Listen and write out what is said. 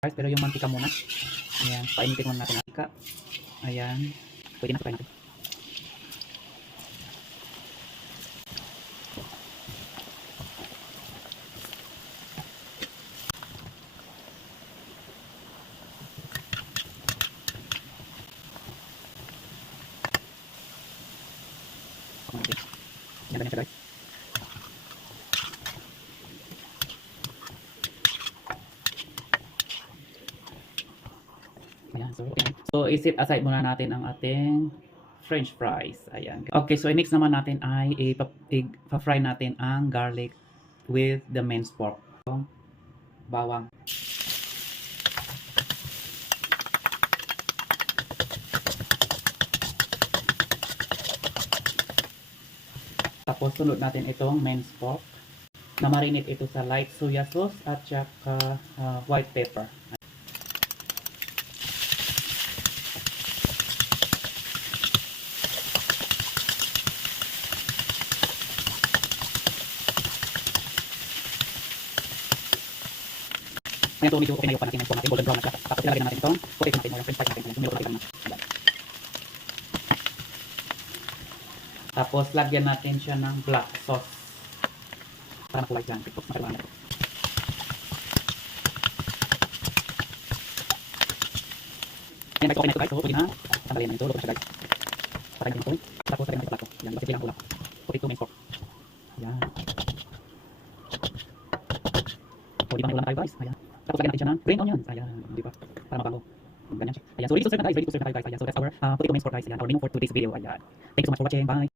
guys, pero yung mantika muna. Ayan, painitin muna natin ang mantika. Ayan, pwede na try natin. Okay. Yan, ganyan siya guys. Ayan, so, okay. So, isit aside muna natin ang ating French fries. Ayan. Okay, so i-mix naman natin ay i-fry natin ang garlic with the minced pork. So, bawang. Tapos sunod natin itong minced pork. Na-marinate ito sa light soya sauce at saka white pepper. Ngayon, medyo okay na yung natin natin golden brown na siya. Tapos ilalagay na natin itong potato natin o yung french fries natin. Yung natin na. Tapos lagyan natin siya ng black sauce. Para makulay dyan. Tapos makaluan natin. Ayan guys, okay na ito guys. So, pwede na. Tanggalin na ito. Luto na siya guys. Patayin natin ito. Tapos lagyan natin sa plato. Ayan, basta bilang ulap. Potato minced pork. Ayan. So, di ba may ulam tayo guys? Ayan. Tapos lagyan natin siya ng green onions. Ayan, di ba? Para mabago. Ganyan siya. Ayan, so ready to serve na guys. Ready to serve na tayo guys. Ayan, so that's our potato minced pork guys. Ayan, our menu for today's video. Ayan. Thank you so much for watching. Bye!